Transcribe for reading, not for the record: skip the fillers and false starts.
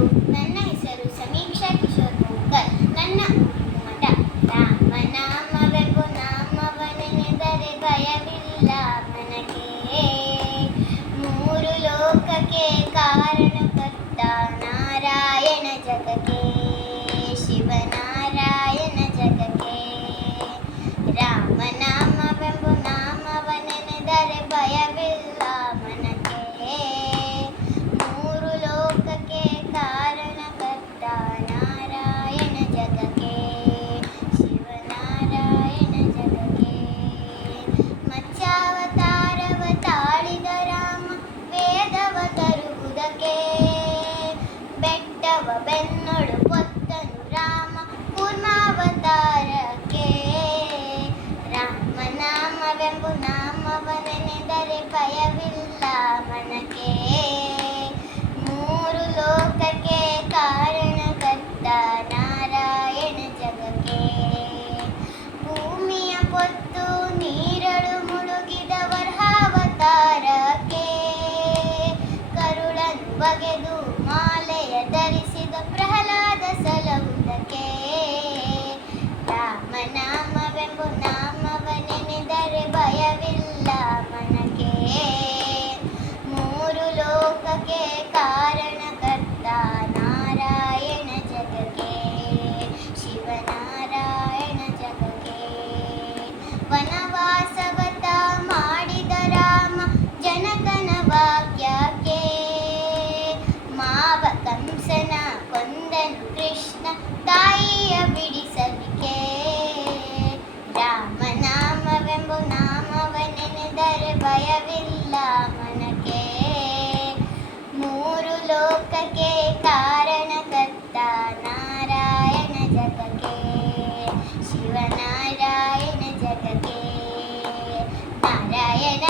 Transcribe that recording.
ಎಲ್ಲರಿಗೂ ನನ್ನ ಹೆಸರು ಸಮೀಕ್ಷಾ ಕಿಶೋರ್ ಮೂಕರ್. ನನ್ನ ಊರು ಮಠ. ರಾಮನಾಮವೆಂಬು ನಾಮವನೆನೆದರೆ ಭಯವಿಲ್ಲ ಮನಕ್ಕೆ. ಮೂರು ಲೋಕಕ್ಕೆ ಕಾರಣಕರ್ತ ನಾರಾಯಣ ಜಗಕ್ಕೆ, ಶಿವನಾರಾಯಣ ಜಗಕ್ಕೆ. ರಾಮನಾಮವೆಂಬು ನಾಮವನೆನೆದರೆ ಭಯವಿಲ್ಲ ಮನಕ್ಕೆ. ಮೂರು ಲೋಕಕ್ಕೆ ಕಾರಣಕರ್ತ ನಾರಾಯಣ ಜಗಕ್ಕೆ, ಶಿವನಾರಾಯಣ ಜಗಕ್ಕೆ. ಮತ್ಸ್ಯಾವತಾರವ ತಾಳಿದ ರಾಮ ವೇದವ ತರುವುದಕ್ಕೆ, ಬೆಟ್ಟವ ಬೆನ್ನೊಡು ಹೊತ್ತನು ರಾಮ ಕೂರ್ಮಾವತಾರಕ್ಕೆ. ರಾಮನಾಮವೆಂಬು ನಾಮವನೆನೆದರೆ ಭಯವಿಲ್ಲ ಮನಕ್ಕೆ. ಮೂರು ಲೋಕಕ್ಕೆ ಕಾರಣಕರ್ತ ನಾರಾಯಣ ಜಗಕ್ಕೆ. ಭೂಮಿಯ ಪೊತ್ತು ನೀರಳು ಮುಳುಗಿದ ವರ್ಹಾವತಾರಕ್ಕೆ, ಕರುಳನ್ನು ಬಗೆದು ಮಾಲೆಯ ಧರಿಸಿದ ಪ್ರಹ್ಲಾದ ಸಲಹುದಕ್ಕೆ. ರಾಮನಾಮವೆಂಬು ನಾಮವನೆನೆದರೆ ಭಯವಿಲ್ಲ ಮನಕ್ಕೆ. ಮೂರು ಲೋಕಕ್ಕೆ ಕಾರಣಕರ್ತ ನಾರಾಯಣ ಜಗಕ್ಕೆ, ಶಿವನಾರಾಯಣ ಜಗಕ್ಕೆ. ವನವಾಸವತ ಮಾಡಿದ ರಾಮ ಜನಕನ ವಾಕ್ಯಕ್ಕೆ, ಮಾವ ಕಂಸನ ಕೊಂದನು ಕೃಷ್ಣ ತಾಯಿಯ ಬಿಡಿಸಲಿಕ್ಕೆ. ರಾಮನಾಮವೆಂಬು ನಾಮವನೆನೆದರೆ ಭಯವಿಲ್ಲ ಮನಕ್ಕೆ. ಮೂರು ಲೋಕಕ್ಕೆ ಕಾರಣಕರ್ತ ನಾರಾಯಣ ಜಗಕ್ಕೆ, ಶಿವನಾರಾಯಣ ಜಗಕ್ಕೆ. ನಾರಾಯಣ